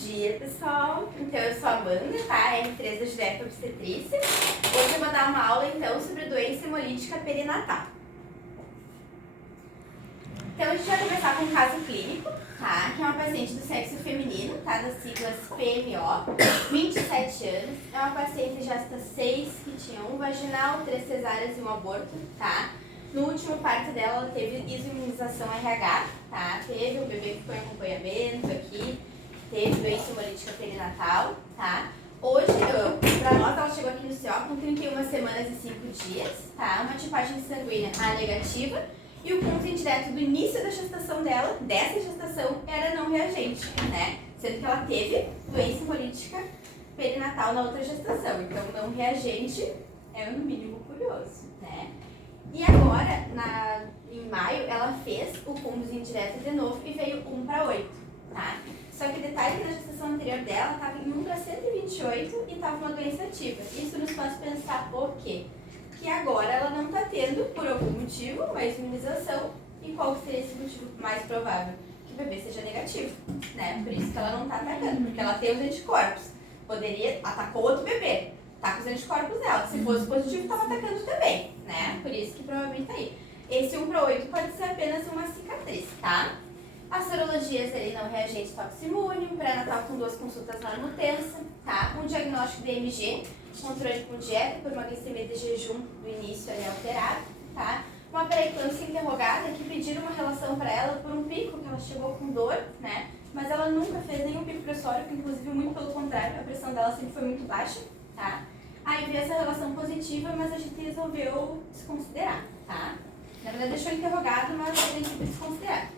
dia, pessoal. Então, eu sou a Amanda, tá? R3 da Gireto Obstetrícia. Hoje eu vou dar uma aula, então, sobre doença hemolítica perinatal. Então, a gente vai começar com um caso clínico, tá? Que é uma paciente do sexo feminino, tá? Das siglas PMO, 27 anos. É uma paciente gesta 6, que tinha um vaginal, 3 cesáreas e um aborto, tá? No último parto dela, ela teve imunização RH, tá? Teve um bebê que foi em acompanhamento aqui, teve doença hemolítica perinatal, tá? Hoje, pra nós, ela chegou aqui no CO com 31 semanas e 5 dias, tá? Uma tipagem sanguínea A negativa e o ponto indireto do início da gestação dela, dessa gestação, era não reagente, né? Sendo que ela teve doença hemolítica perinatal na outra gestação, então não reagente é no mínimo curioso, né? E agora, em maio, ela fez o fumbus indireto de novo e veio 1 para 8, tá? Só que o detalhe é que na gestação anterior dela estava em 1 para 128 e estava uma doença ativa. Isso nos faz pensar o quê? Que agora ela não está tendo, por algum motivo, uma imunização. E qual seria esse motivo mais provável? Que o bebê seja negativo, né? Por isso que ela não está atacando, porque ela tem os anticorpos. Atacou outro bebê. Tá com os anticorpos dela. Se fosse positivo, estava atacando também, né? Por isso que provavelmente tá aí. Esse 1 para 8 pode ser apenas uma cicatriz, tá? As sorologias ali não reagente toximune, um pré-natal com 2 consultas normotensa, tá? Um diagnóstico de MG, controle com dieta por uma glicemia de jejum do início ali alterado, tá? Uma pré-eclâmpsia interrogada que pediram uma relação para ela por um pico, que ela chegou com dor, né? Mas ela nunca fez nenhum pico pressórico, inclusive muito pelo contrário, a pressão dela sempre foi muito baixa, tá? Aí veio essa relação positiva, mas a gente resolveu desconsiderar, tá? Na verdade deixou interrogado, mas a gente desconsiderar.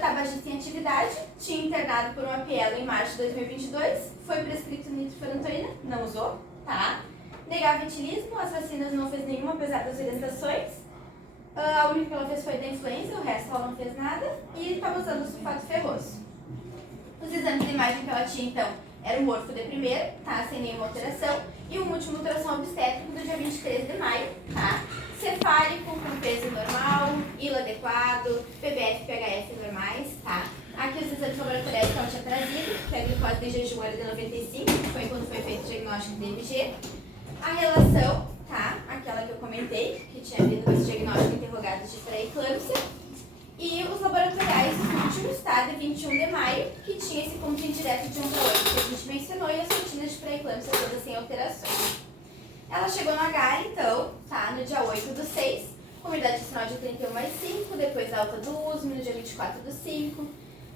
Tabagista em atividade, tinha internado por uma pielo em março de 2022, foi prescrito nitrofurantoína, não usou, tá? Negava etilismo, as vacinas não fez nenhuma, apesar das orientações. A única que ela fez foi da influenza, o resto ela não fez nada, e estava usando o sulfato ferroso. Os exames de imagem que ela tinha, então, era o morfo de primeiro, tá? Sem nenhuma alteração, e um último ultrassom obstétrico do dia 23 de maio, tá? Cefálico, com peso normal, ILA adequado, PBF e PHF normais, tá? Aqui os exames laboratoriais que ela tinha trazido, que a glicose de jejum era de 95, que foi quando foi feito o diagnóstico de MG. A relação, tá? Aquela que eu comentei, que tinha vindo esse diagnóstico interrogado de pré-eclâmpsia. E os laboratoriais últimos, tá? De 21 de maio, que tinha esse ponto indireto de 1 para 8 que a gente mencionou, e as rotinas de pré-eclâmpsia todas sem alterações. Ela chegou no HAR, então, tá? No dia 8/6, com umidade sinal de 31/5, depois alta do USM, no dia 24/5.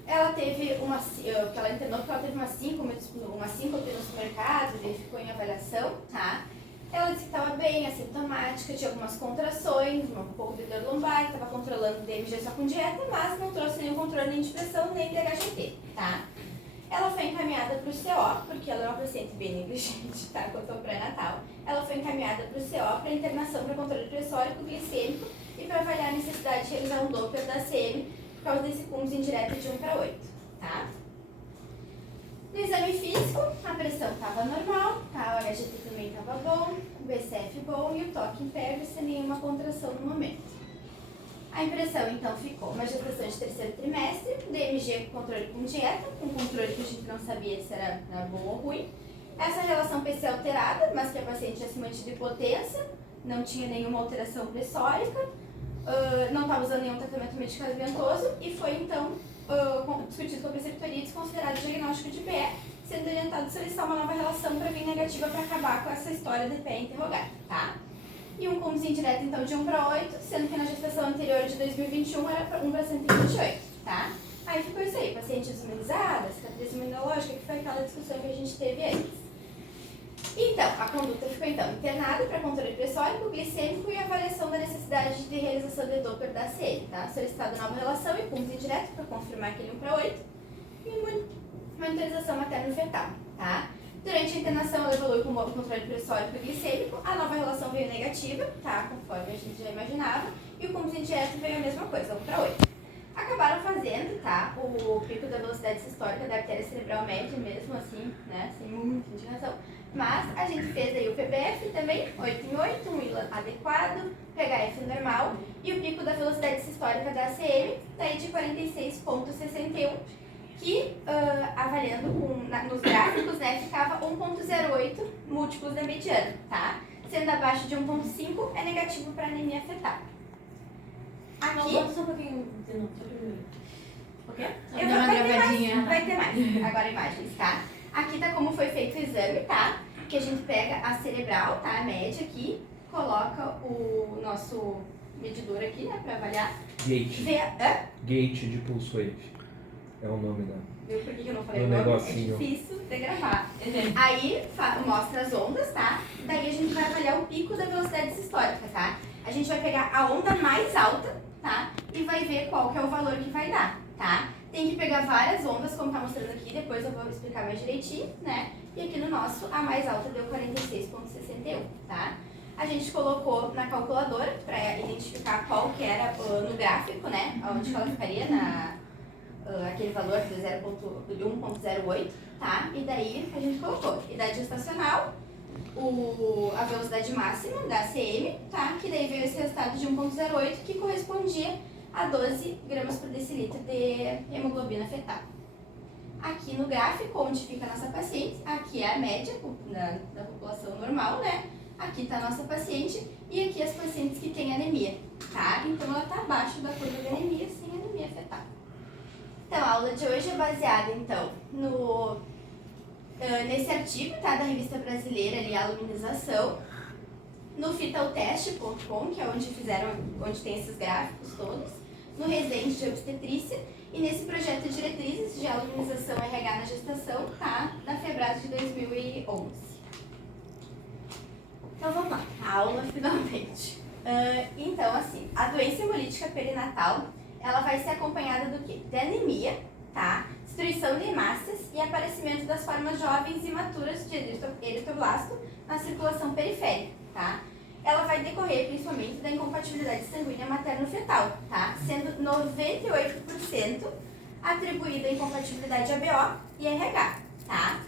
Ela teve que ela internou porque ela teve uma síncope no supermercado, ele ficou em avaliação, tá? Ela disse que estava bem, assintomática, tinha algumas contrações, um pouco de dor lombar, estava controlando o DMG só com dieta, mas não trouxe nenhum controle nem de pressão, nem de HGT, tá? Ela foi encaminhada para o CO, porque ela é uma paciente bem negligente, tá? Quanto ao pré-natal. Ela foi encaminhada para o CO para internação para controle pressórico, glicêmico e para avaliar a necessidade de realizar um Doppler da CM por causa desse fumbus indireto de 1 para 8, tá? No exame físico, a pressão estava normal, tá? O HGT também estava bom, o BCF bom e o toque império sem nenhuma contração no momento. A impressão, então, ficou uma gestação de terceiro trimestre, DMG com controle com dieta, com controle que a gente não sabia se era bom ou ruim. Essa relação PC alterada, mas que a paciente tinha se mantido hipotensa, não tinha nenhuma alteração pressórica, não estava usando nenhum tratamento medicamentoso e foi, então, discutido com a preceptoria e desconsiderado diagnóstico de PE, sendo orientado a solicitar uma nova relação para vir negativa para acabar com essa história de PE interrogada, tá? E um fumbus indireto, então, de 1 para 8, sendo que na gestação anterior de 2021 era 1 para 128, tá? Aí ficou isso aí, pacientes imunizadas, cicatriz imunológica, que foi aquela discussão que a gente teve antes. Então, a conduta ficou, então, internada para controle pressórico, glicêmico e avaliação da necessidade de realização de Doppler da CL, tá? Solicitado nova relação e fumbus indireto para confirmar aquele 1 para 8 e monitorização materno-fetal, tá? Durante a internação, ela evoluiu com o controle pressórico e glicêmico, a nova relação veio negativa, tá? Conforme a gente já imaginava, e o fumbus indireto veio a mesma coisa, 1 para 8. Acabaram fazendo, tá? O pico da velocidade sistólica da artéria cerebral média, mesmo assim, né? Sem muita indicação. Mas a gente fez aí o PBF também, 8/8, um ILA adequado, PHF normal, e o pico da velocidade sistólica da ACM, daí de 46,61, que, avaliando nos gráficos, né, ficava 1,08 múltiplos da mediana, tá? Sendo abaixo de 1,5 é negativo para anemia fetal. Aqui... Não, volta só um pouquinho de novo, só pra mim. O quê? Dá uma gravadinha. Vai ter mais. Agora imagens, tá? Aqui tá como foi feito o exame, tá? Que a gente pega a cerebral, tá? A média aqui, coloca o nosso medidor aqui, né? Pra avaliar. Gate. Gate de pulse wave. É o nome da... Viu por que eu não falei O o nome? negocinho. É difícil de gravar. Aí mostra as ondas, tá? Daí a gente vai avaliar o pico da velocidade sistólica, tá? A gente vai pegar a onda mais alta, tá? E vai ver qual que é o valor que vai dar, tá? Tem que pegar várias ondas, como tá mostrando aqui, depois eu vou explicar mais direitinho, né? E aqui no nosso, a mais alta deu 46,61, tá? A gente colocou na calculadora para identificar qual que era no gráfico, né? Onde ela ficaria aquele valor de 1,08, tá? E daí a gente colocou idade gestacional, a velocidade máxima da ACM, tá? Que daí veio esse resultado de 1,08, que correspondia a 12 gramas por decilitro de hemoglobina fetal. Aqui no gráfico, onde fica a nossa paciente, aqui é a média da população normal, né? Aqui está a nossa paciente e aqui as pacientes que têm anemia, tá? Então ela está abaixo da curva de anemia, sem anemia fetal. Então a aula de hoje é baseada, então, nesse artigo, tá? Da revista brasileira ali, Aluminização, no fetaltest.com, que é onde tem esses gráficos todos, no Residente de Obstetrícia e nesse projeto de diretrizes de aluminização RH na gestação, tá? Da FEBRAS de 2011. Então vamos lá, a aula finalmente. Então, assim, a doença hemolítica perinatal, ela vai ser acompanhada do quê? De anemia, tá? Destruição de hemácias e aparecimento das formas jovens e maturas de eritroblasto na circulação periférica, tá? Ela vai decorrer principalmente da incompatibilidade sanguínea materno-fetal, tá? Sendo 98% atribuída à incompatibilidade ABO e RH, tá?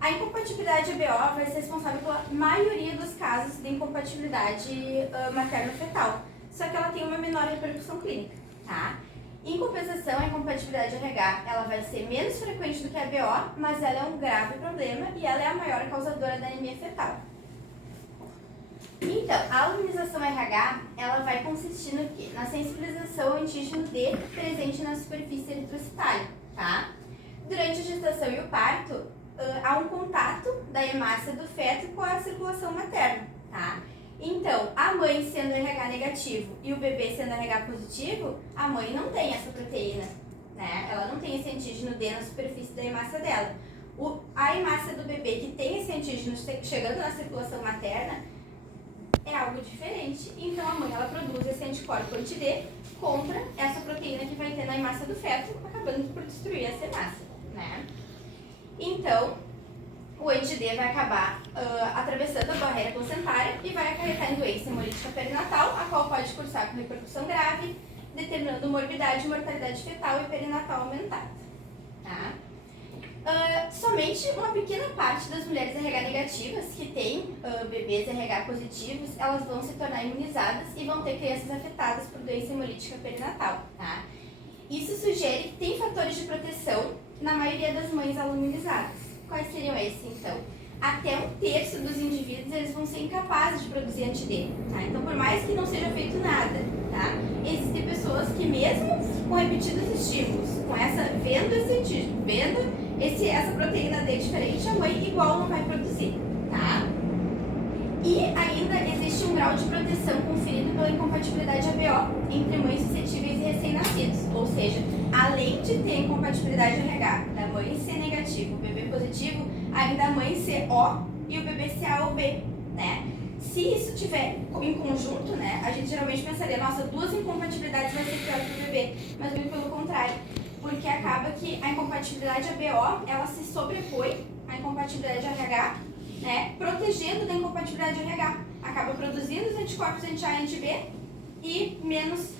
A incompatibilidade ABO vai ser responsável pela maioria dos casos de incompatibilidade materno-fetal, só que ela tem uma menor repercussão clínica, tá? Em compensação, a incompatibilidade RH ela vai ser menos frequente do que a ABO, mas ela é um grave problema e ela é a maior causadora da anemia fetal. Então, a aluminização RH, ela vai consistir no quê? Na sensibilização ao antígeno D presente na superfície eritrocitária, tá? Durante a gestação e o parto, há um contato da hemácia do feto com a circulação materna, tá? Então, a mãe sendo RH negativo e o bebê sendo RH positivo, a mãe não tem essa proteína, né? Ela não tem esse antígeno D na superfície da hemácia dela. A hemácia do bebê que tem esse antígeno chegando na circulação materna é algo diferente, então a mãe ela produz esse anticorpo anti-D contra essa proteína que vai ter na hemácia do feto, acabando por destruir essa hemácia, né? Então, o anti-D vai acabar atravessando a barreira placentária e vai acarretar em doença hemolítica perinatal, a qual pode cursar com repercussão grave, determinando morbidade e mortalidade fetal e perinatal aumentada, tá? Somente uma pequena parte das mulheres RH negativas que têm bebês RH positivos, elas vão se tornar imunizadas e vão ter crianças afetadas por doença hemolítica perinatal, tá? Isso sugere que tem fatores de proteção na maioria das mães aluminizadas. Quais seriam esses, então? Até 1/3 dos indivíduos eles vão ser incapazes de produzir anti-D, tá? Então, por mais que não seja feito nada, tá? Existem pessoas que mesmo com repetidos estímulos, vendo esse antígeno, vendo essa proteína D diferente, a mãe igual não vai produzir, tá? E ainda existe um grau de proteção conferido pela incompatibilidade ABO entre mães suscetíveis e recém-nascidos, ou seja, além de ter incompatibilidade RH, da mãe ser negativo, o bebê positivo, ainda a mãe ser O e o bebê ser A ou B, né? Se isso tiver em conjunto, né, a gente geralmente pensaria, nossa, 2 incompatibilidades vai ser pior para o bebê, mas bem pelo contrário, porque acaba que a incompatibilidade ABO, ela se sobrepõe à incompatibilidade RH, né, protegendo da incompatibilidade RH. Acaba produzindo os anticorpos anti-A e anti-B e menos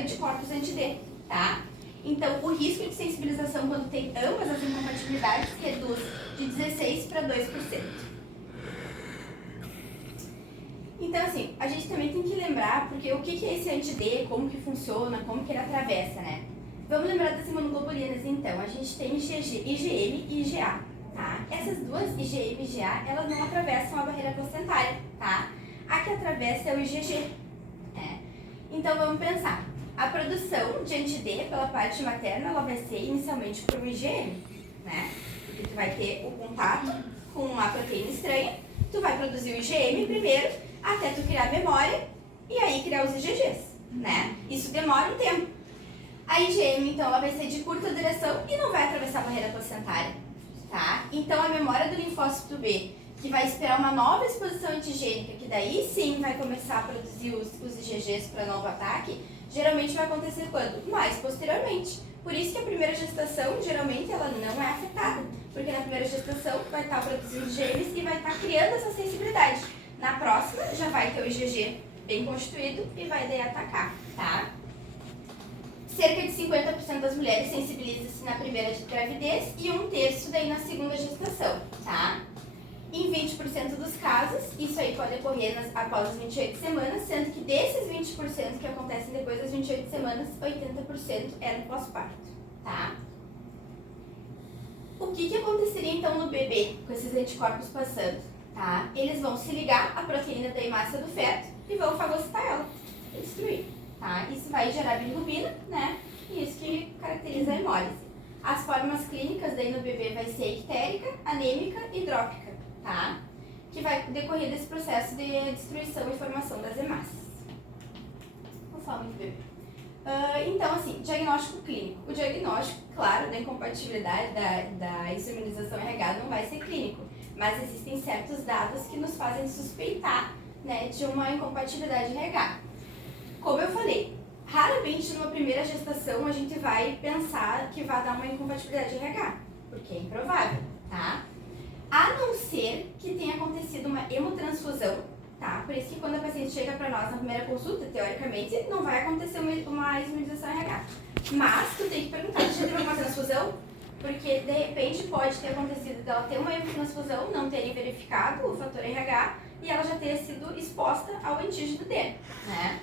anticorpos anti-D, tá? Então, o risco de sensibilização quando tem ambas as incompatibilidades reduz de 16% para 2%. Então, assim, a gente também tem que lembrar, porque o que é esse anti-D, como que funciona, como que ele atravessa, né? Vamos lembrar das imunoglobulinas, então. A gente tem IgM e IgA, tá? Essas duas, IgM e IgA, elas não atravessam a barreira placentária, tá? A que atravessa é o IgG. Então, vamos pensar. A produção de anti-D pela parte materna, ela vai ser inicialmente por um IgM, né? Porque tu vai ter o contato com uma proteína estranha, tu vai produzir o IgM primeiro, até tu criar a memória, e aí criar os IgGs, né? Isso demora um tempo. A IgM, então, ela vai ser de curta duração e não vai atravessar a barreira placentária, tá? Então, a memória do linfócito B, que vai esperar uma nova exposição antigênica, que daí sim vai começar a produzir os IgGs para novo ataque, geralmente vai acontecer quando? Mais posteriormente. Por isso que a primeira gestação, geralmente, ela não é afetada, porque na primeira gestação vai estar produzindo genes e vai estar criando essa sensibilidade. Na próxima, já vai ter o IgG bem constituído e vai daí atacar, tá? Cerca de 50% das mulheres sensibilizam-se na primeira gravidez e 1/3 daí na segunda gestação, tá? Em 20% dos casos, isso aí pode ocorrer após as 28 semanas, sendo que desses 20% que acontecem depois das 28 semanas, 80% é no pós-parto, tá? O que aconteceria então no bebê com esses anticorpos passando, tá? Eles vão se ligar à proteína da hemácia do feto e vão fagocitar ela, destruir, tá? Isso vai gerar bilirrubina, né? E isso que caracteriza a hemólise. As formas clínicas daí no bebê vai ser ictérica, anêmica e hidrópica, tá? Que vai decorrer desse processo de destruição e formação das hemácias. Vou falar muito do bebê. Então, assim, diagnóstico clínico. O diagnóstico, claro, da incompatibilidade da imunização RH não vai ser clínico, mas existem certos dados que nos fazem suspeitar, né, de uma incompatibilidade RH. Como eu falei, raramente numa primeira gestação a gente vai pensar que vai dar uma incompatibilidade RH, porque é improvável, tá? A não ser que tenha acontecido uma hemotransfusão, tá? Por isso que quando a paciente chega para nós na primeira consulta, teoricamente, não vai acontecer uma imunização RH. Mas tu tem que perguntar, já teve alguma transfusão? Porque de repente pode ter acontecido dela ter uma hemotransfusão, não terem verificado o fator RH e ela já ter sido exposta ao antígeno D, né?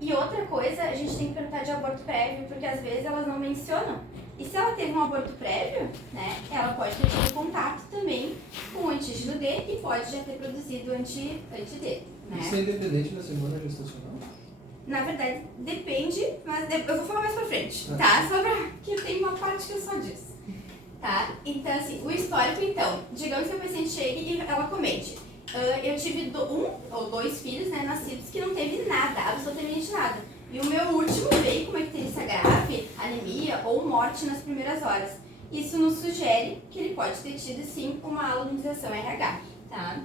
E outra coisa, a gente tem que perguntar de aborto prévio, porque às vezes elas não mencionam. E se ela teve um aborto prévio, né, ela pode ter tido contato também com o antígeno D e pode já ter produzido anti-D, né? Isso é independente da semana gestacional? Na verdade, depende, mas eu vou falar mais pra frente, tá? Só que tem uma parte que é só disso, tá? Então, assim, o histórico, então, digamos que a paciente chegue e ela comente. Eu tive 1 ou 2 filhos, né, nascidos que não teve nada, absolutamente nada. E o meu último veio com uma icterícia grave, anemia ou morte nas primeiras horas. Isso nos sugere que ele pode ter tido, sim, uma alunização RH, tá?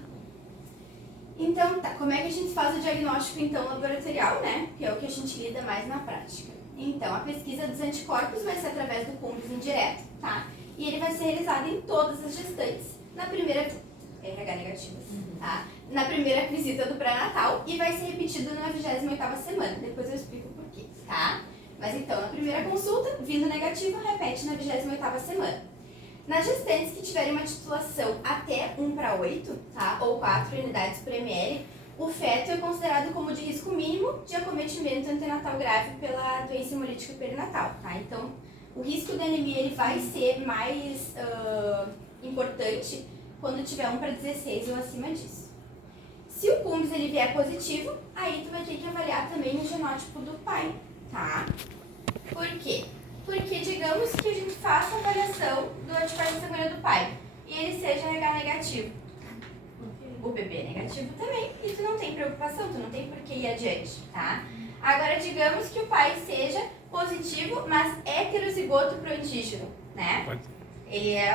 Então, tá, como é que a gente faz o diagnóstico, então, laboratorial, né? Que é o que a gente lida mais na prática. Então, a pesquisa dos anticorpos vai ser através do Cumbres indireto, tá? E ele vai ser realizado em todas as gestantes, na primeira... RH negativas, tá? Na primeira visita do pré-natal e vai ser repetido na 28ª semana. Depois eu explico por quê, tá? Mas então, na primeira consulta, vindo negativo, repete na 28ª semana. Nas gestantes que tiverem uma titulação até 1/8, tá? Ou 4 unidades por ml, o feto é considerado como de risco mínimo de acometimento antenatal grave pela doença hemolítica perinatal, tá? Então, o risco da anemia ele vai ser mais importante quando tiver 1/16 ou acima disso. Se o Cumbres ele vier positivo, aí tu vai ter que avaliar também o genótipo do pai, tá? Por quê? Porque digamos que a gente faça a avaliação do antipático sanguíneo do pai e ele seja RH negativo. O bebê é negativo também e tu não tem preocupação, tu não tem por que ir adiante, tá? Agora digamos que o pai seja positivo, mas heterozigoto pro antígeno, né? Ele é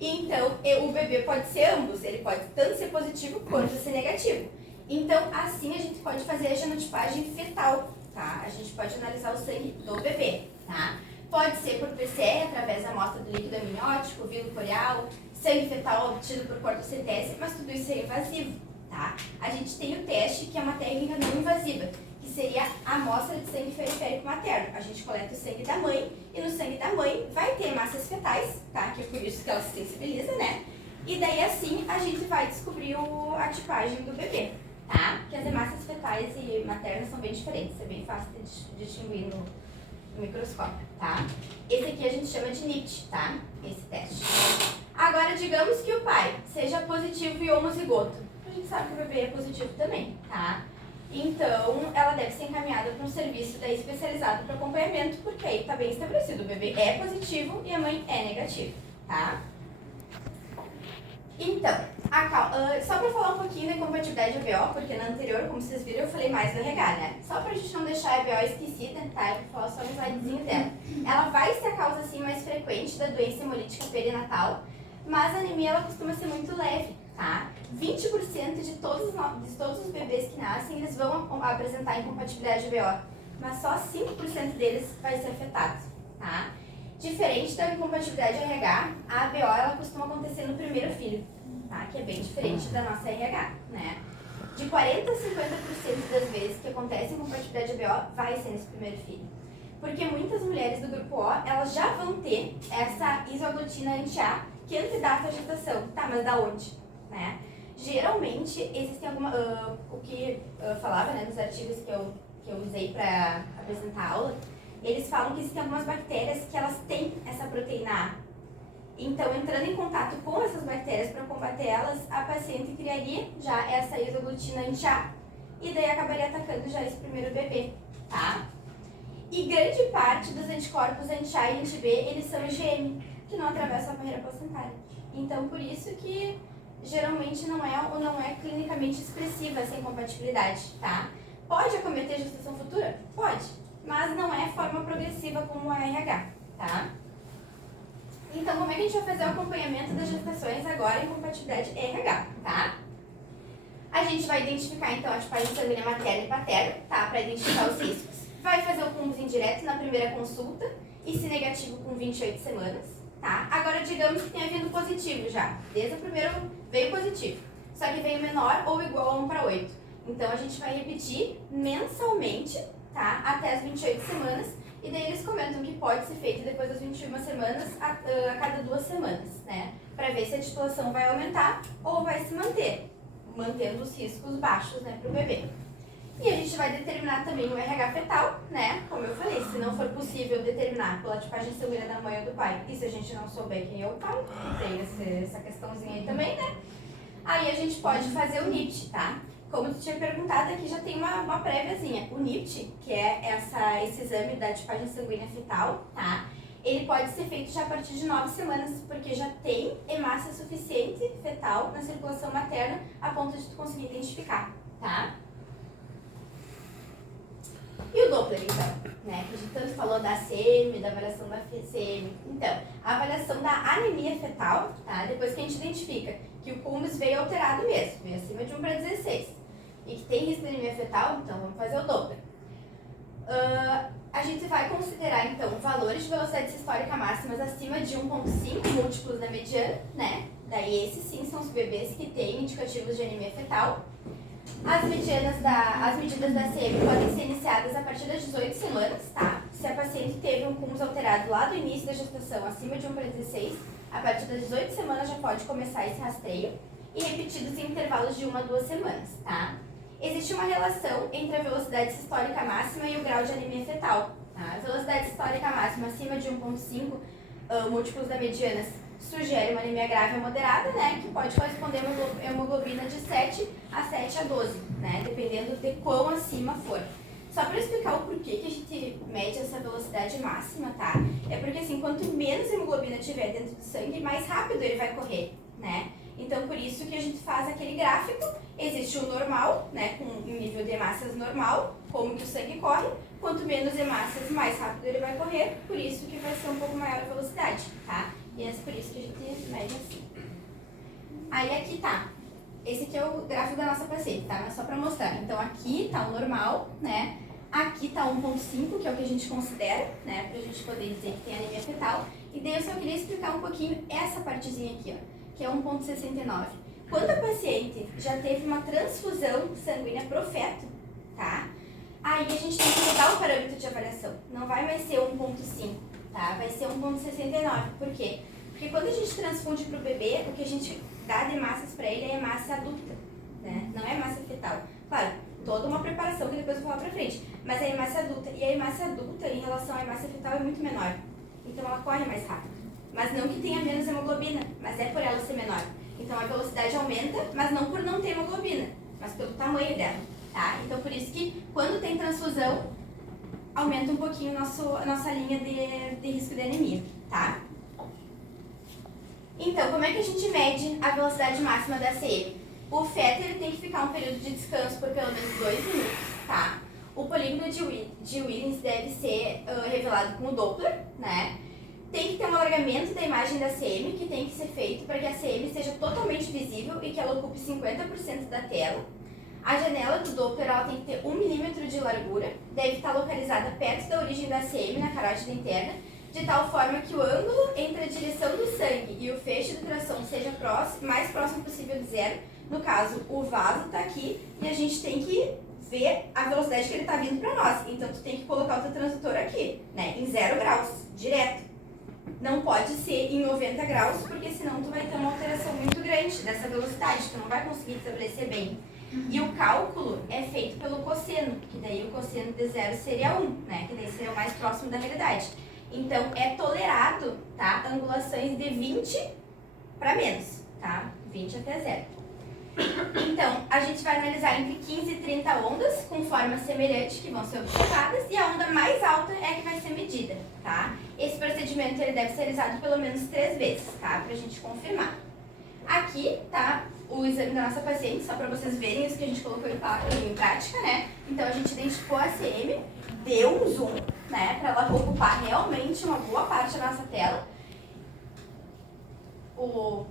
então, o bebê pode ser ambos, ele pode tanto ser positivo quanto ser negativo. Então, assim a gente pode fazer a genotipagem fetal, tá? A gente pode analisar o sangue do bebê, tá? Pode ser por PCR, através da amostra do líquido amniótico, vilo coreal, sangue fetal obtido por cortocetese, mas tudo isso é invasivo, tá? A gente tem o teste, que é uma técnica não invasiva, que seria a amostra de sangue periférico materno. A gente coleta o sangue da mãe e no sangue da mãe vai ter massas fetais, tá? Que é por isso que ela se sensibiliza, né? E daí assim a gente vai descobrir a tipagem do bebê, tá? Porque as hemácias fetais e maternas são bem diferentes, é bem fácil de distinguir no microscópio, tá? Esse aqui a gente chama de NIPT, tá? Esse teste. Agora, digamos que o pai seja positivo e homozigoto. A gente sabe que o bebê é positivo também, tá? Então, ela deve ser encaminhada para um serviço daí especializado para acompanhamento, porque aí está bem estabelecido, o bebê é positivo e a mãe é negativa, tá? Então, só para falar um pouquinho da incompatibilidade ABO, porque na anterior, como vocês viram, eu falei mais do RH, né? Só para a gente não deixar a ABO esquecida, tá? Eu vou falar só no slidezinho dela. Ela vai ser a causa, assim, mais frequente da doença hemolítica perinatal, mas a anemia, ela costuma ser muito leve, tá? 20% de todos os bebês que nascem, eles vão apresentar incompatibilidade ABO, mas só 5% deles vai ser afetado, tá? Diferente da incompatibilidade RH, a ABO ela costuma acontecer no primeiro filho, tá? Que é bem diferente da nossa RH, né? De 40% a 50% das vezes que acontece incompatibilidade ABO vai ser nesse primeiro filho. Porque muitas mulheres do grupo O, elas já vão ter essa isoglutina anti-A que antedata a gestação. Tá, mas da onde? Né? Geralmente, existem o que eu falava, né, nos artigos que eu usei para apresentar a aula, eles falam que existem algumas bactérias que elas têm essa proteína A. Então, entrando em contato com essas bactérias para combater elas, a paciente criaria já essa isoglutina anti-A e daí acabaria atacando já esse primeiro bebê, tá? E grande parte dos anticorpos anti-A e anti-B, eles são IgM, que não atravessam a barreira placentária. Então, por isso que geralmente não é clinicamente expressiva essa incompatibilidade, tá? Pode acometer gestação futura? Pode, mas não é forma progressiva como a RH, tá? Então, como é que a gente vai fazer o acompanhamento das gestações agora em compatibilidade RH, tá? A gente vai identificar, então, a tipagem sanguínea materna e paterna, tá? Para identificar os riscos. Vai fazer o cúmulo indireto na primeira consulta e, se negativo, com 28 semanas, tá? Agora, digamos que tenha vindo positivo já. Desde o primeiro veio positivo, só que veio menor ou igual a 1/8. Então, a gente vai repetir mensalmente, tá? Até as 28 semanas. E daí eles comentam que pode ser feito depois das 21 semanas a cada 2 semanas, né? Para ver se a titulação vai aumentar ou vai se manter, mantendo os riscos baixos, né, para o bebê. E a gente vai determinar também o RH fetal, né? Como eu falei, se não for possível determinar pela tipagem sanguínea da mãe ou do pai, e se a gente não souber quem é o pai, tem essa questãozinha aí também, né? Aí a gente pode fazer o NIPT, tá? Como tu tinha perguntado, aqui já tem uma préviazinha. O NIPT, que é esse exame da tipagem sanguínea fetal, tá? Ele pode ser feito já a partir de 9 semanas, porque já tem hemácia suficiente fetal na circulação materna a ponto de tu conseguir identificar, tá? E o Doppler, então, né? Que a gente tanto falou da ACM, da avaliação da FCM. Então, a avaliação da anemia fetal, tá? Depois que a gente identifica que o cúmulo veio alterado mesmo, veio acima de 1/16, e que tem risco de anemia fetal, então vamos fazer o Doppler. A gente vai considerar, então, valores de velocidade sistólica máximas acima de 1,5 múltiplos da mediana, né? Daí esses sim são os bebês que têm indicativos de anemia fetal. As medidas da ACM podem ser iniciadas a partir das 18 semanas, tá? Se a paciente teve um cúmulo alterado lá do início da gestação, acima de 1/16, a partir das 18 semanas já pode começar esse rastreio e repetidos em intervalos de 1 a 2 semanas, tá? Existe uma relação entre a velocidade sistólica máxima e o grau de anemia fetal, tá? A velocidade sistólica máxima acima de 1,5 múltiplos da mediana sugere uma anemia grave ou moderada, né, que pode corresponder a uma hemoglobina de 7 a 12, né, dependendo de quão acima for. Só para explicar o porquê que a gente mede essa velocidade máxima, tá? É porque, assim, quanto menos hemoglobina tiver dentro do sangue, mais rápido ele vai correr, né? Então, por isso que a gente faz aquele gráfico. Existe o normal, né, com um nível de hemácias normal, como que o sangue corre. Quanto menos hemácias, mais rápido ele vai correr, por isso que vai ser um pouco maior a velocidade, tá? E é por isso que a gente mede assim. Aí aqui tá. Esse aqui é o gráfico da nossa paciente, tá? Mas só pra mostrar. Então aqui tá o normal, né? Aqui tá 1,5, que é o que a gente considera, né? Pra gente poder dizer que tem anemia fetal. E daí eu só queria explicar um pouquinho essa partezinha aqui, ó, que é 1,69. Quando a paciente já teve uma transfusão sanguínea pro feto, tá? Aí a gente tem que mudar o parâmetro de avaliação. Não vai mais ser 1,5, tá? Vai ser 1,69. Por quê? Porque quando a gente transfunde pro bebê, o que a gente dá de hemácias para ele é hemácia adulta, né? Não é hemácia fetal. Claro, toda uma preparação que depois eu vou falar pra frente. Mas a hemácia adulta, e a hemácia adulta em relação à hemácia fetal é muito menor. Então ela corre mais rápido. Mas não que tenha menos hemoglobina, mas é por ela ser menor. Então a velocidade aumenta, mas não por não ter hemoglobina, mas pelo tamanho dela, tá? Então por isso que quando tem transfusão, aumenta um pouquinho a nossa linha de risco de anemia, tá? Então, como é que a gente mede a velocidade máxima da CM? O feto ele tem que ficar um período de descanso por pelo menos 2 minutos, tá? O polígono de Williams deve ser revelado com o Doppler, né? Tem que ter um alargamento da imagem da CM, que tem que ser feito para que a CM seja totalmente visível e que ela ocupe 50% da tela. A janela do Doppler ela tem que ter 1 milímetro de largura, deve estar localizada perto da origem da CM, na carótida interna, de tal forma que o ângulo entre a direção do sangue e o feixe do coração seja mais próximo possível de zero. No caso, o vaso está aqui e a gente tem que ver a velocidade que ele está vindo para nós. Então, tu tem que colocar o teu transdutor aqui, né, em 0 graus, direto. Não pode ser em 90 graus, porque senão tu vai ter uma alteração muito grande dessa velocidade, tu não vai conseguir estabelecer bem. E o cálculo é feito pelo cosseno, que daí o cosseno de 0 seria 1, né, que daí seria o mais próximo da realidade. Então, é tolerado, tá, angulações de 20 para menos, tá, 20 até 0. Então, a gente vai analisar entre 15 e 30 ondas com forma semelhante que vão ser observadas e a onda mais alta é a que vai ser medida, tá? Esse procedimento ele deve ser realizado pelo menos 3 vezes, tá? Pra gente confirmar. Aqui tá o exame da nossa paciente, só pra vocês verem isso que a gente colocou em prática, né? Então, a gente identificou a CM, deu um zoom, né? Pra ela ocupar realmente uma boa parte da nossa tela. O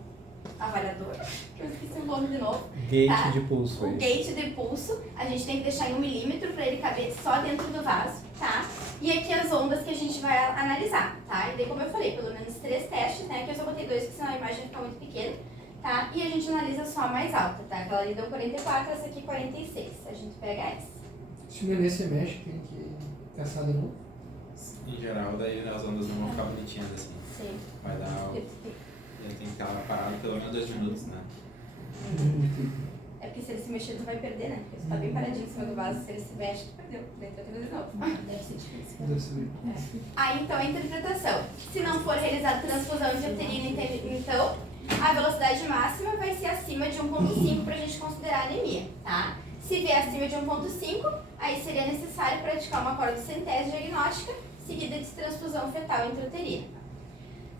avaliador, que eu esqueci o nome de novo. Gate tá? de pulso. O gate de pulso, a gente tem que deixar em 1 milímetro para ele caber só dentro do vaso, tá? E aqui as ondas que a gente vai analisar, tá? E daí, como eu falei, pelo menos 3 testes, né? Que eu só botei 2, porque senão a imagem fica muito pequena, tá? E a gente analisa só a mais alta, tá? Aquela ali deu 44, essa aqui 46. A gente pega essa. Se o nenê se mexe, tem que caçar de novo. Em geral, daí as ondas não vão ficar bonitinhas assim. Sim. Vai dar. Ele tem que estar parado pelo menos 2 minutos, né? É porque se ele se mexer, tu vai perder, né? Porque tu tá bem paradinho em cima do vaso, se ele se mexe, tu perdeu. Daí tu vai ter que fazer de novo. Deve ser difícil. Deve ser. Aí, então, a interpretação. Se não for realizada transfusão intrauterina, então, a velocidade máxima vai ser acima de 1.5 para a gente considerar anemia, tá? Se vier acima de 1.5, aí seria necessário praticar uma cordocentese diagnóstica, seguida de transfusão fetal intrauterina.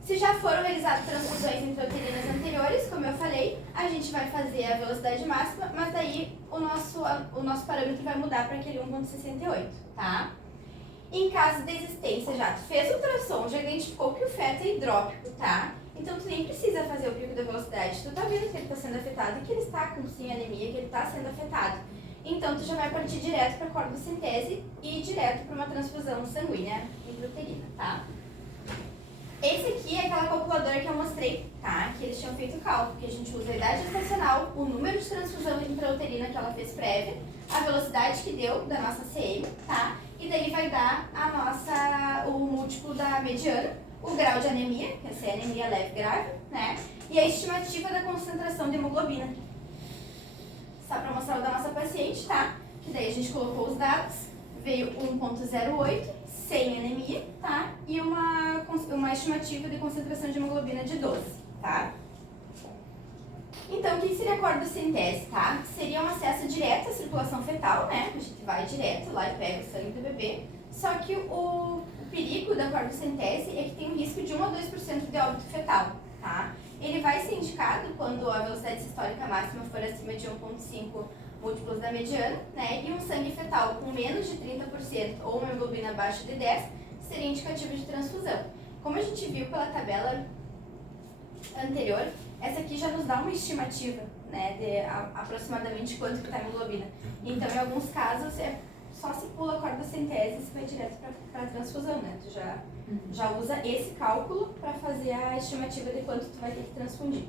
Se já foram realizadas transfusões intrauterinas anteriores, como eu falei, a gente vai fazer a velocidade máxima, mas daí o nosso parâmetro vai mudar para aquele 1.68, tá? Em caso de existência já, tu fez o ultrassom, já identificou que o feto é hidrópico, tá? Então tu nem precisa fazer o pico da velocidade, tu tá vendo que ele está sendo afetado e que ele está com sim anemia, que ele está sendo afetado. Então tu já vai partir direto para a cordocentese e direto para uma transfusão sanguínea intrauterina, tá? Esse aqui é aquela calculadora que eu mostrei, tá? Que eles tinham feito o cálculo, que a gente usa a idade gestacional, o número de transfusão intrauterina que ela fez prévia, a velocidade que deu da nossa CM, tá? E daí vai dar o múltiplo da mediana, o grau de anemia, que essa é anemia leve grave, né? E a estimativa da concentração de hemoglobina. Só para mostrar o da nossa paciente, tá? Que daí a gente colocou os dados, veio 1.08, sem anemia, tá? E uma estimativa de concentração de hemoglobina de 12, tá? Então, o que seria a cordocentese, tá? Seria um acesso direto à circulação fetal, né? A gente vai direto lá e pega o sangue do bebê. Só que o perigo da cordocentese é que tem um risco de 1 a 2% de óbito fetal, tá? Ele vai ser indicado quando a velocidade sistólica máxima for acima de 1.5 múltiplos da mediana, né? E um sangue fetal com menos de 30% ou uma hemoglobina abaixo de 10 seria indicativo de transfusão. Como a gente viu pela tabela anterior, essa aqui já nos dá uma estimativa, né, de aproximadamente quanto que está a hemoglobina. Então, em alguns casos, é só se pula a cordocentese e se vai direto para a transfusão, né? Tu já usa esse cálculo para fazer a estimativa de quanto tu vai ter que transfundir.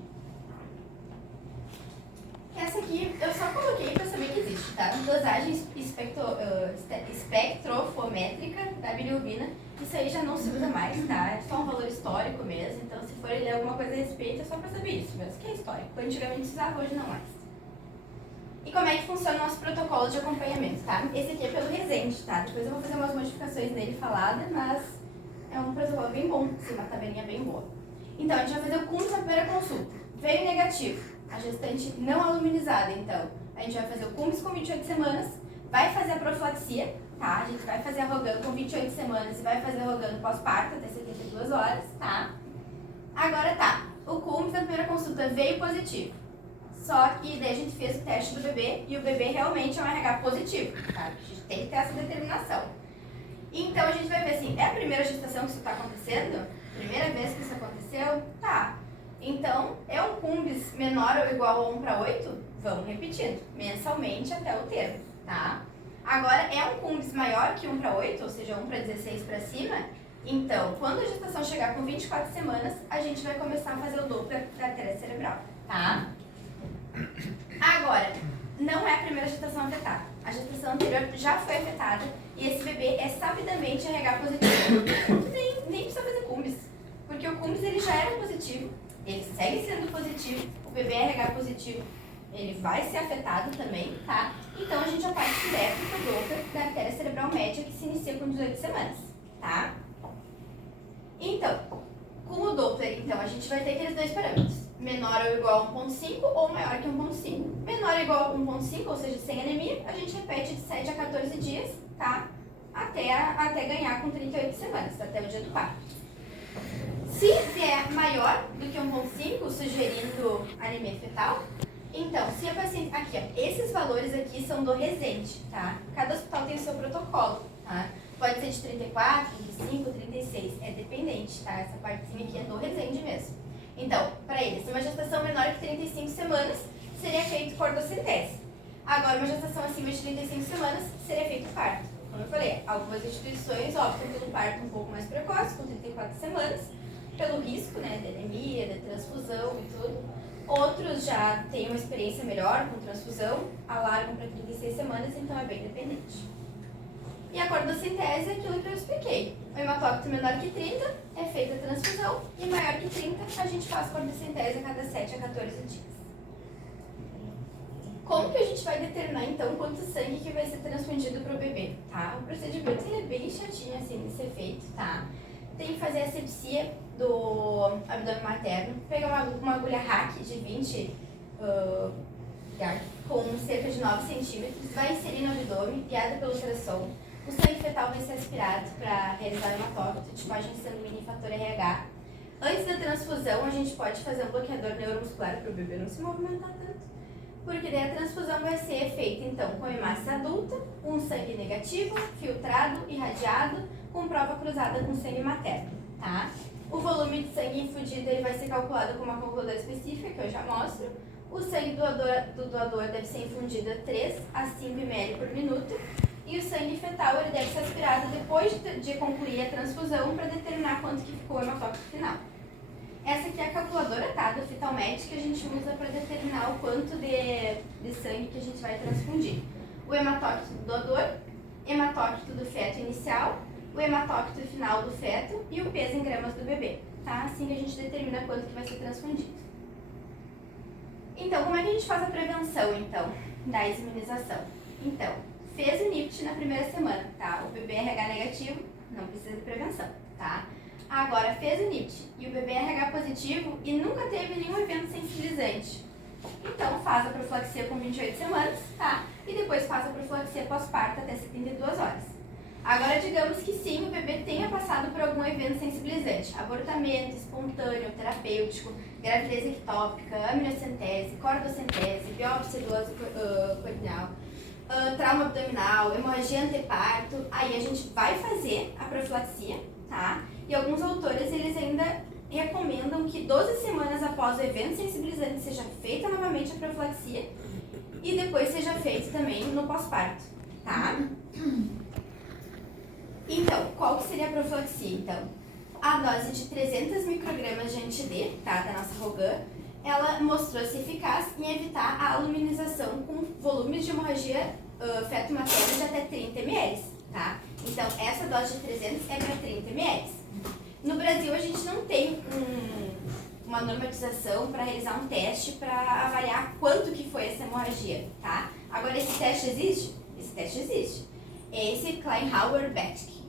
Essa aqui eu só coloquei para saber que existe, tá? Dosagem espectrofométrica da bilirrubina. Isso aí já não se usa mais, tá? É só um valor histórico mesmo. Então, se for ler alguma coisa a respeito, é só para saber isso mesmo, que é histórico. Antigamente se usava, hoje não mais. E como é que funciona o nosso protocolo de acompanhamento, tá? Esse aqui é pelo Resende, tá? Depois eu vou fazer umas modificações nele falada, mas é um protocolo bem bom, assim, uma tabelinha bem boa. Então, a gente vai fazer o CUMS na primeira consulta. Veio negativo, a gestante não aluminizada, então a gente vai fazer o CUMS com 28 semanas, vai fazer a profilaxia, tá? A gente vai fazer a Rogan com 28 semanas e vai fazer a Rogan no pós-parto até 72 horas, tá? Agora tá, o CUMS na primeira consulta veio positivo. Só que daí a gente fez o teste do bebê e o bebê realmente é um RH positivo, tá? A gente tem que ter essa determinação. Então a gente vai ver assim, é a primeira gestação que isso está acontecendo? Primeira vez que isso aconteceu? Tá. Então, é um CUMS menor ou igual a 1/8? Vamos repetindo, mensalmente até o termo, tá? Agora, é um CUMS maior que 1/8, ou seja, 1/16 para cima? Então, quando a gestação chegar com 24 semanas, a gente vai começar a fazer o Doppler da artéria cerebral, tá? Agora, não é a primeira gestação afetada. A gestação anterior já foi afetada e esse bebê é sabidamente RH positivo. Nem precisa fazer CUMS, porque o CUMS ele já era positivo, ele segue sendo positivo, o bebê é RH positivo, ele vai ser afetado também, tá? Então a gente já parte direto para o Doppler da artéria cerebral média que se inicia com 18 semanas, tá? Então, com o Doppler, então, a gente vai ter aqueles dois parâmetros. Menor ou igual a 1,5 ou maior que 1,5. Menor ou igual a 1,5, ou seja, sem anemia, a gente repete de 7 a 14 dias, tá? Até ganhar com 38 semanas, até o dia do parto. Se vier maior do que 1,5, sugerindo anemia fetal, então, se a paciente... Aqui, ó, esses valores aqui são do Resende, tá? Cada hospital tem o seu protocolo, tá? Pode ser de 34, 35, 36, é dependente, tá? Essa partezinha aqui é do Resende mesmo. Então, para eles, uma gestação menor que 35 semanas seria feito cordocentese. Agora, uma gestação acima de 35 semanas seria feito parto. Como eu falei, algumas instituições optam pelo parto um pouco mais precoce, com 34 semanas, pelo risco, né, de anemia, de transfusão e tudo. Outros já têm uma experiência melhor com transfusão, alargam para 36 semanas, então é bem dependente. E a cordocentese é aquilo que eu expliquei. O hematócrito menor que 30 é feita a transfusão e maior que 30 a gente faz cordocentese a cada 7 a 14 dias. Como que a gente vai determinar então quanto sangue que vai ser transfundido para o bebê, tá? O procedimento ele é bem chatinho assim de ser feito, tá? Tem que fazer a asepsia do abdômen materno, pegar uma agulha hack de 20 com cerca de 9 centímetros, vai inserir no abdômen, guiada pelo ultrassom. O sangue fetal vai ser aspirado para realizar o hematócrito, tipagem sanguínea e fator RH. Antes da transfusão, a gente pode fazer um bloqueador neuromuscular para o bebê não se movimentar tanto, porque daí a transfusão vai ser feita então com hemácia adulta, um sangue negativo, filtrado, irradiado, com prova cruzada com sangue materno, tá? O volume de sangue infundido ele vai ser calculado com uma calculadora específica, que eu já mostro. O sangue do doador deve ser infundido a 3 a 5 ml por minuto. E o sangue fetal ele deve ser aspirado depois de concluir a transfusão para determinar quanto que ficou o hematócrito final. Essa aqui é a calculadora, tá, do Fetalmed, que a gente usa para determinar o quanto de sangue que a gente vai transfundir. O hematócrito do doador, hematócrito do feto inicial, o hematócrito final do feto e o peso em gramas do bebê, tá? Assim que a gente determina quanto que vai ser transfundido. Então, como é que a gente faz a prevenção, então, da imunização? Então, fez o NIPT na primeira semana, tá? O bebê RH negativo, não precisa de prevenção, tá? Agora, fez o NIPT e o bebê RH positivo e nunca teve nenhum evento sensibilizante. Então, faz a profilaxia com 28 semanas, tá? E depois faz a profilaxia pós-parto até 72 horas. Agora, digamos que sim, o bebê tenha passado por algum evento sensibilizante. Abortamento espontâneo, terapêutico, gravidez ectópica, amniocentese, cordocentese, biópsia do ônus perineal, trauma abdominal, hemorragia anteparto. Aí a gente vai fazer a profilaxia, tá? E alguns autores, eles ainda recomendam que 12 semanas após o evento sensibilizante seja feita novamente a profilaxia e depois seja feito também no pós-parto, tá? Então, qual que seria a profilaxia, então? A dose de 300 microgramas de anti-D, tá, da nossa Rogan, ela mostrou-se eficaz em evitar a aluminização com volumes de hemorragia feto-materna de até 30 ml, tá? Então, essa dose de 300 é para 30 ml. No Brasil, a gente não tem uma normatização para realizar um teste para avaliar quanto que foi essa hemorragia, tá? Agora, esse teste existe? Esse teste existe. É esse Klein-Hauer-Betke,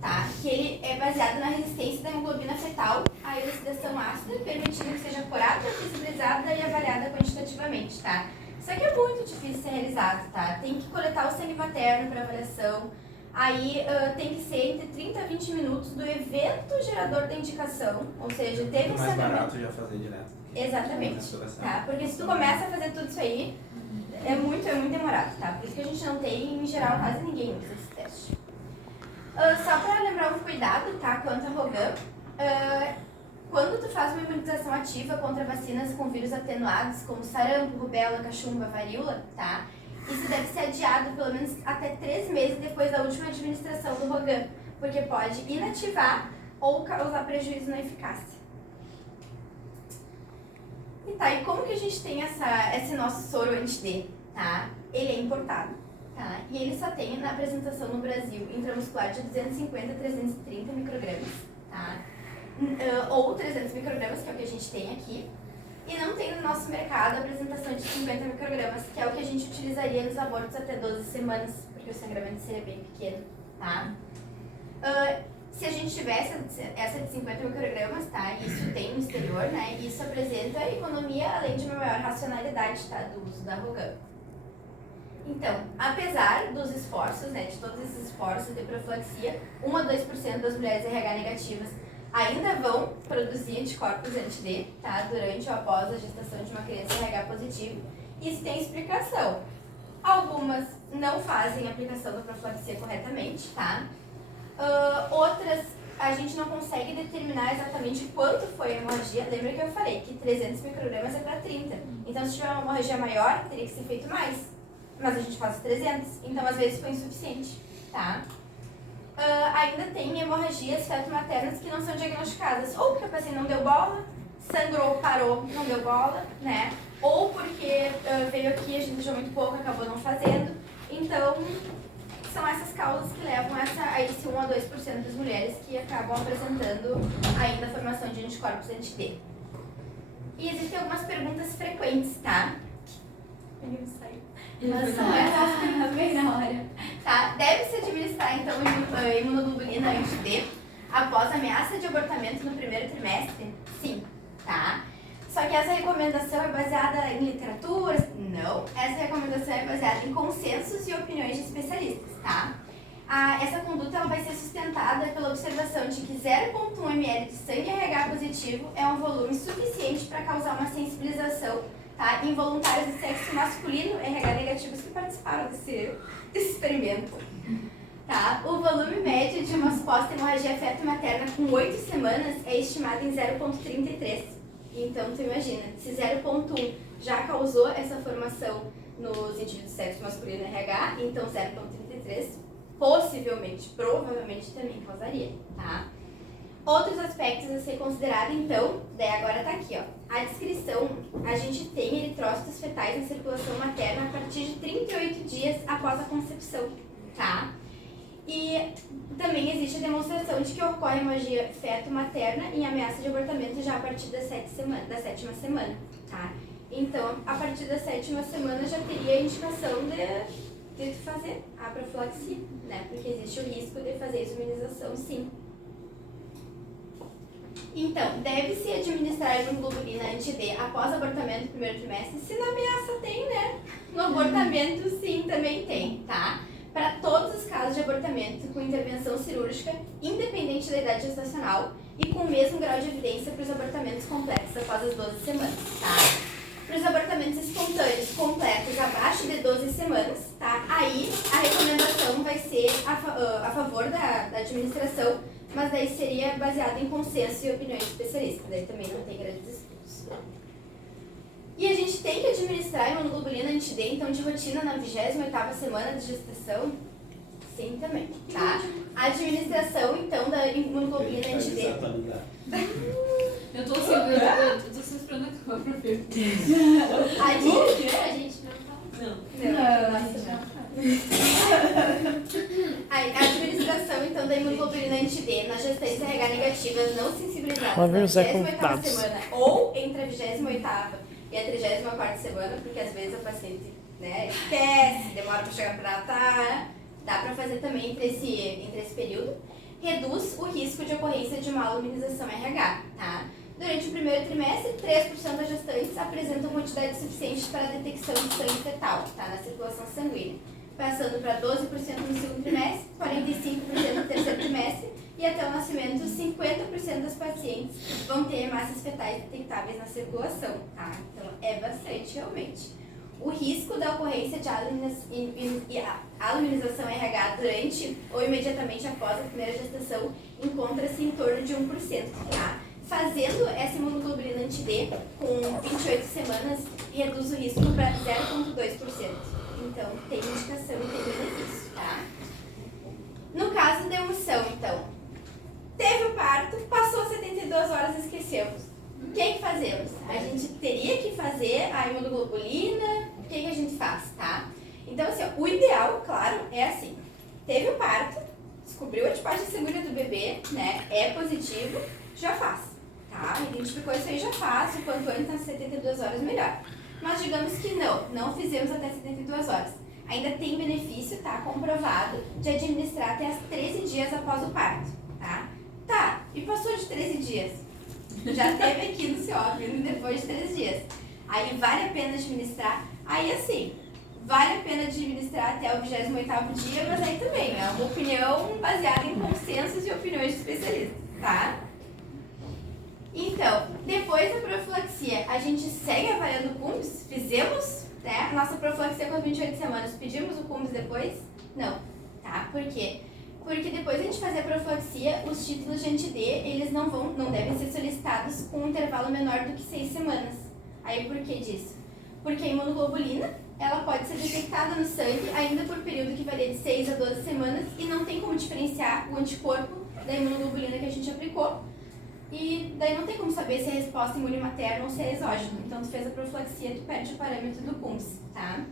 tá? Que ele é baseado na resistência da hemoglobina fetal à elucidação ácida, permitindo que seja curada, visibilizada e avaliada quantitativamente, tá? Isso aqui é muito difícil de ser realizado, tá? Tem que coletar o sangue materno para avaliação. Aí tem que ser entre 30 a 20 minutos do evento gerador da indicação, ou seja, teve um mais sangramento. barato já fazer direto. Exatamente, tá? Porque se tu começa a fazer tudo isso aí, é muito demorado, tá? Por isso que a gente não tem, em geral, quase ninguém usa esse teste. Só para lembrar um cuidado, tá? Quanto a Rogan, quando tu faz uma imunização ativa contra vacinas com vírus atenuados, como sarampo, rubéola, cachumba, varíola, tá? Isso deve ser adiado pelo menos até 3 meses depois da última administração do Rogan, porque pode inativar ou causar prejuízo na eficácia. E tá, e como que a gente tem esse nosso soro anti-D, tá? Ele é importado, tá? E ele só tem na apresentação no Brasil intramuscular de 250 a 330 microgramas, tá? Ou 300 microgramas, que é o que a gente tem aqui. E não tem no nosso mercado a apresentação de 50 microgramas, que é o que a gente utilizaria nos abortos até 12 semanas, porque o sangramento seria bem pequeno, tá? Se a gente tivesse essa de 50 microgramas, tá? Isso tem no exterior, né? Isso apresenta economia, além de uma maior racionalidade, tá? Do uso da Rogan. Então, apesar dos esforços, né? De todos esses esforços de profilaxia, 1 a 2% das mulheres RH negativas ainda vão produzir anticorpos anti-D, tá? Durante ou após a gestação de uma criança RH positivo. Isso tem explicação. Algumas não fazem a aplicação da profilaxia corretamente, tá? Outras, a gente não consegue determinar exatamente quanto foi a hemorragia. Lembra que eu falei que 300 microgramas é para 30. Então, se tiver uma hemorragia maior, teria que ser feito mais. Mas a gente faz 300. Então, às vezes, foi insuficiente, tá? Ainda tem hemorragias feto-maternas que não são diagnosticadas. Ou porque o paciente não deu bola, sangrou, parou, não deu bola, né? Ou porque veio aqui, a gente deixou muito pouco, acabou não fazendo. Então, são essas causas que levam a esse 1 a 2% das mulheres que acabam apresentando ainda a formação de anticorpos anti-D. E existem algumas perguntas frequentes, tá? Mas são essas perguntas bem na hora. Tá? Deve-se administrar, então, imunoglobulina anti-D após ameaça de abortamento no primeiro trimestre? Sim, tá? Só que essa recomendação é baseada em literatura? Não. Essa recomendação é baseada em consensos e opiniões de especialistas, tá? Essa conduta ela vai ser sustentada pela observação de que 0,1 ml de sangue RH positivo é um volume suficiente para causar uma sensibilização, tá, em voluntários de sexo masculino RH negativos que participaram desse experimento. Tá? O volume médio de uma suposta hemorragia feto-materna com 8 semanas é estimado em 0,33. Então, tu imagina, se 0,1 já causou essa formação nos indivíduos de sexo masculino RH, então 0,33 possivelmente, provavelmente também causaria, tá? Outros aspectos a ser considerado, então, daí agora tá aqui, ó. A descrição, a gente tem eritrócitos fetais em circulação materna a partir de 38 dias após a concepção, tá? E também existe a demonstração de que ocorre hemorragia feto-materna em ameaça de abortamento já a partir da 7ª semana, tá? Então, a partir da 7ª semana já teria a indicação de fazer a profilaxia, né? Porque existe o risco de fazer a imunização, sim. Então, deve-se administrar imunoglobulina anti-D após abortamento no primeiro trimestre, se na ameaça tem, né? No abortamento, sim, também tem, tá? Para todos os casos de abortamento com intervenção cirúrgica, independente da idade gestacional, e com o mesmo grau de evidência para os abortamentos completos após as 12 semanas, tá? Para os abortamentos espontâneos completos abaixo de 12 semanas, tá? Aí a recomendação vai ser a favor da administração, mas daí seria baseado em consenso e opiniões de especialistas, daí também não tem grandes estudos. E a gente tem que administrar imunoglobulina anti-D, então, de rotina na 28ª semana de gestação? Sim, também, tá? A administração, então, da imunoglobulina anti-D... Eu tô só esperando a tua pra ver. A gente não fala? Não. A administração, então, da imunoglobulina anti-D nas gestantes RH negativas não sensibilizadas na 28ª semana ou em 28ª e a 34ª semana, porque às vezes a paciente, né, esquece, demora para chegar para tratar, dá para fazer também entre esse período. Reduz o risco de ocorrência de uma aluminização RH, tá? Durante o primeiro trimestre, 3% das gestantes apresentam quantidade suficiente para a detecção de sangue fetal, tá? Na circulação sanguínea, passando para 12% no segundo trimestre, 45% no terceiro trimestre e até o nascimento, 50% das pacientes vão ter hemácias fetais detectáveis na circulação, tá? Então, é bastante, realmente. O risco da ocorrência de aluminização RH durante ou imediatamente após a primeira gestação encontra-se em torno de 1%, tá? Fazendo essa imunoglobulina anti-D com 28 semanas, reduz o risco para 0,2%. Então, tem indicação e tem benefício, tá? No caso da emoção, então, teve o parto, passou 72 horas e esquecemos. O que fazemos? A gente teria que fazer a imunoglobulina, o que a gente faz, tá? Então, assim, ó, o ideal, claro, é assim. Teve o parto, descobriu a tipagem sanguínea do bebê, né? É positivo, já faz, tá? Identificou isso aí, já faz, o quanto antes, nas 72 horas, melhor. Mas digamos que não fizemos até 72 horas. Ainda tem benefício, tá? Comprovado, de administrar até as 13 dias após o parto, tá? Tá, e passou de 13 dias. Já teve aqui no CIOP, depois de 13 dias. Aí vale a pena administrar. Aí assim, vale a pena administrar até o 28º dia, mas aí também é uma opinião baseada em consensos e opiniões de especialistas, tá? Então, depois da profilaxia, a gente segue avaliando o CUMS? Fizemos, né? A nossa profilaxia com as 28 semanas, pedimos o CUMS depois? Não, tá? Por quê? Porque depois de a gente fazer a profilaxia, os títulos de anti-D, eles não devem ser solicitados com um intervalo menor do que 6 semanas. Aí por que disso? Porque a imunoglobulina, ela pode ser detectada no sangue ainda por período que varia de 6 a 12 semanas e não tem como diferenciar o anticorpo da imunoglobulina que a gente aplicou. E daí não tem como saber se é resposta imune materna ou se é exógeno. Então, tu fez a profilaxia, tu perde o parâmetro do CUMS, tá?